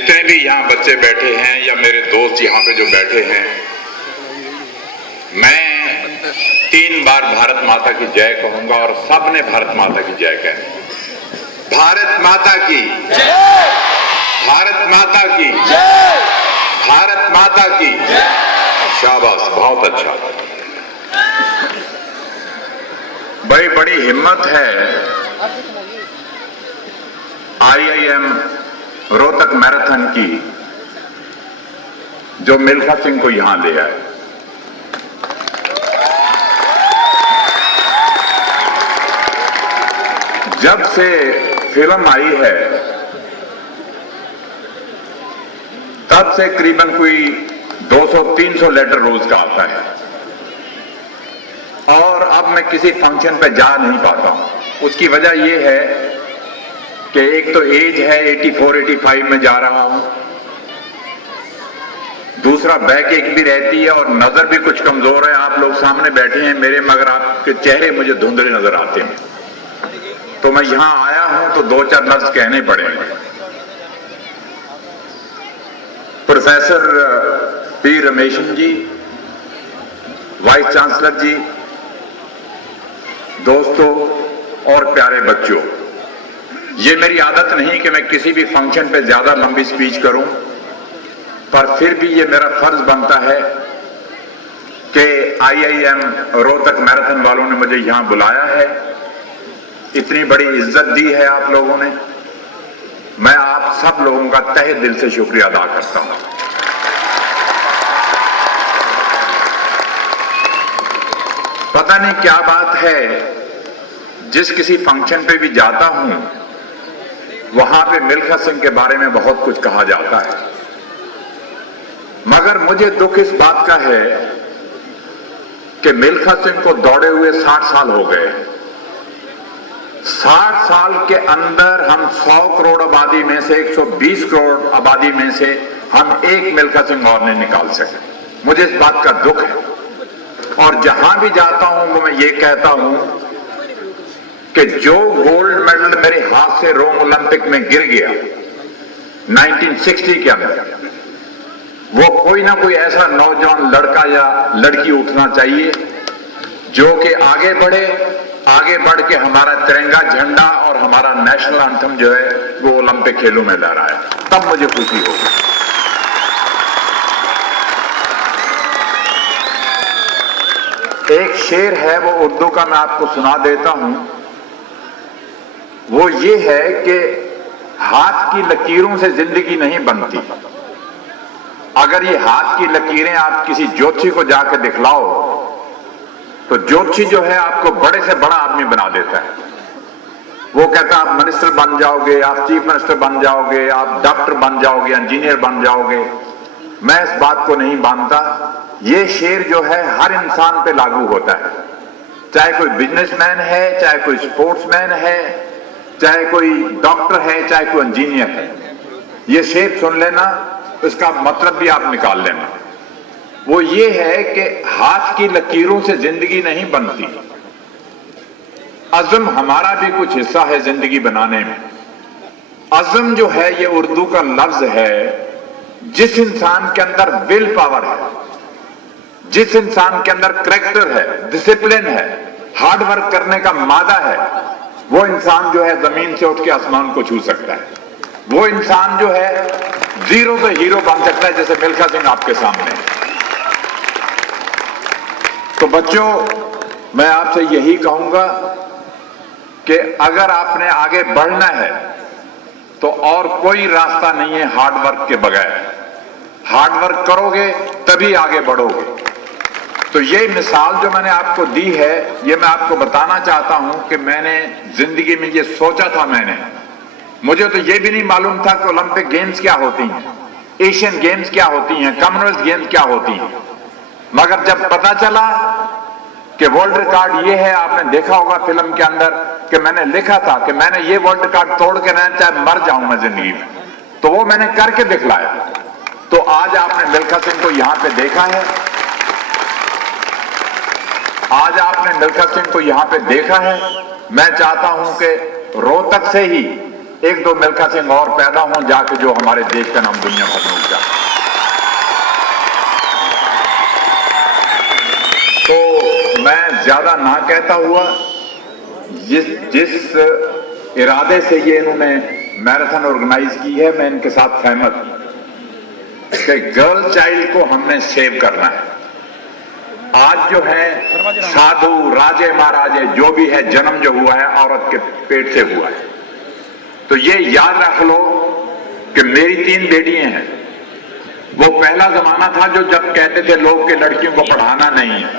जितने भी यहाँ बच्चे बैठे हैं या मेरे दोस्त यहाँ पे जो बैठे हैं, मैं 3 बार भारत माता की जय कहूंगा और सबने भारत माता की जय कहें। भारत माता की जय, भारत माता की जय, भारत माता की जय। शाबाश, बहुत अच्छा। बड़ी बड़ी हिम्मत है IIM रोहतक मैराथन की, जो मिल्खा सिंह को यहां ले आए। जब से फिल्म आई है तब से करीबन कोई 200-300 लेटर रोज का आता है और अब मैं किसी फंक्शन पे जा नहीं पाता हूं। उसकी वजह यह है कि एक तो एज है, 84-85 में जा रहा हूं, दूसरा बैक एक भी रहती है और नजर भी कुछ कमजोर है। आप लोग सामने बैठे हैं मेरे, मगर आपके चेहरे मुझे धुंधले नजर आते हैं, तो मैं यहां आया हूं तो 2-4 लफ्ज कहने पड़ेंगे। प्रोफेसर पी रमेशन जी, वाइस चांसलर जी, दोस्तों और प्यारे बच्चों, ये मेरी आदत नहीं कि मैं किसी भी फंक्शन पे ज्यादा लंबी स्पीच करूं, पर फिर भी ये मेरा फर्ज बनता है कि IIM रोहतक मैराथन वालों ने मुझे यहां बुलाया है, इतनी बड़ी इज्जत दी है आप लोगों ने। मैं आप सब लोगों का तहे दिल से शुक्रिया अदा करता हूं। पता नहीं क्या बात है, जिस किसी फंक्शन पे भी जाता हूं वहां पे मिल्खा सिंह के बारे में बहुत कुछ कहा जाता है, मगर मुझे दुख इस बात का है कि मिल्खा सिंह को दौड़े हुए 60 साल हो गए। 60 साल के अंदर हम 100 करोड़ आबादी में से, 120 करोड़ आबादी में से हम एक मिल्खा सिंह और नहीं निकाल सके। मुझे इस बात का दुख है और जहां भी जाता हूं वो मैं ये कहता हूं कि जो गोल्ड मेडल मेरे हाथ से रोम ओलंपिक में गिर गया 1960 के अंदर, वो कोई ना कोई ऐसा नौजवान लड़का या लड़की उठना चाहिए जो कि आगे बढ़े, आगे बढ़ के हमारा तिरंगा झंडा और हमारा नेशनल एंथम जो है वो ओलंपिक खेलों में लहराए, तब मुझे खुशी होगी। एक शेर है, वो उर्दू का मैं आपको सुना देता हूं। वो ये है कि हाथ की लकीरों से जिंदगी नहीं बनती। अगर ये हाथ की लकीरें आप किसी ज्योतिषी को जाकर दिखलाओ तो ज्योतिषी जो है आपको बड़े से बड़ा आदमी बना देता है। वो कहता है आप मिनिस्टर बन जाओगे, आप चीफ मिनिस्टर बन जाओगे, आप डॉक्टर बन जाओगे, इंजीनियर बन जाओगे। मैं इस बात को नहीं मानता। ये शेर जो है हर इंसान पे लागू होता है, चाहे कोई बिजनेसमैन है, चाहे कोई स्पोर्ट्समैन है, चाहे कोई डॉक्टर है, चाहे कोई इंजीनियर है। ये शेर सुन लेना, इसका मतलब भी आप निकाल लेना। वो ये है कि हाथ की लकीरों से जिंदगी नहीं बनती, अज़्म हमारा भी कुछ हिस्सा है जिंदगी बनाने में। अज़्म जो है ये उर्दू का लफ्ज है। जिस इंसान के अंदर विल पावर है, जिस इंसान के अंदर करैक्टर है, डिसिप्लिन है, हार्ड वर्क करने का मादा है, वो इंसान जो है जमीन से उठ के आसमान को छू सकता है। वो इंसान जो है जीरो से हीरो बन सकता है, जैसे मिल्खा सिंह आपके सामने। तो बच्चों, मैं आपसे यही कहूंगा कि अगर आपने आगे बढ़ना है तो और कोई रास्ता नहीं है हार्ड वर्क के बगैर। हार्ड वर्क करोगे तभी आगे बढ़ोगे। तो ये मिसाल जो मैंने आपको दी है, ये मैं आपको बताना चाहता हूं कि मैंने जिंदगी में ये सोचा था। मुझे तो ये भी नहीं मालूम था कि ओलंपिक गेम्स क्या होती हैं, एशियन गेम्स क्या होती हैं, कॉमनवेल्थ गेम्स क्या होती हैं। मगर जब पता चला कि वर्ल्ड रिकॉर्ड ये है, आपने देखा होगा फिल्म के अंदर कि मैंने लिखा था कि मैंने ये वर्ल्ड रिकॉर्ड तोड़ के रहना, चाहे मर जाऊं मैं जिंदगी में, तो वो मैंने करके दिखलाया। तो आज आपने मिल्खा सिंह को यहां पे देखा है, आज आपने मिल्खा सिंह को यहां पे देखा है। मैं चाहता हूं कि रोहतक से ही एक दो मिल्खा सिंह और पैदा हों जाके जो हमारे देश का नाम दुनिया भर में ऊंचा। तो मैं ज्यादा ना कहता हुआ जिस इरादे से ये इन्होंने मैराथन ऑर्गेनाइज की है, मैं इनके साथ सहमत हूं कि गर्ल चाइल्ड को हमने सेव करना है। आज जो है साधु राजे महाराजे जो भी है, जन्म जो हुआ है औरत के पेट से हुआ है। तो ये याद रख लो कि मेरी 3 बेटियां हैं। वो पहला जमाना था जो जब कहते थे लोग कि लड़कियों को पढ़ाना नहीं है,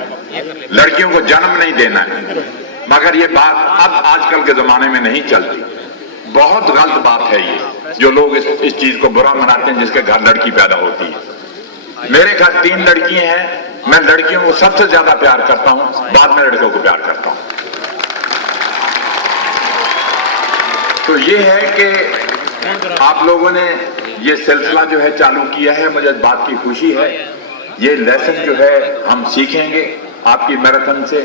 लड़कियों को जन्म नहीं देना है, मगर ये बात अब आजकल के जमाने में नहीं चलती। बहुत गलत बात है ये, जो लोग इस चीज को बुरा मनाते हैं जिसके घर लड़की पैदा होती है। मेरे घर 3 लड़कियां हैं, मैं लड़कियों को सबसे ज्यादा प्यार करता हूं, बाद में लड़कों को प्यार करता हूं। तो ये है कि आप लोगों ने ये सिलसिला जो है चालू किया है, मुझे बात की खुशी है। ये लेसन जो है हम सीखेंगे आपकी मैराथन से,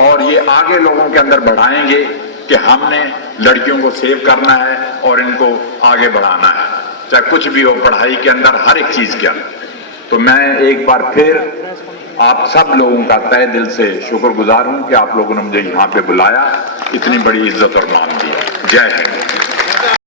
और ये आगे लोगों के अंदर बढ़ाएंगे कि हमने लड़कियों को सेव करना है और इनको आगे बढ़ाना है, चाहे कुछ भी हो पढ़ाई के अंदर, हर एक चीज के अंदर। तो मैं एक बार फिर आप सब लोगों का तहे दिल से शुक्रगुजार हूं कि आप लोगों ने मुझे यहां पे बुलाया, इतनी बड़ी इज्जत और मान दी। जय हिंद।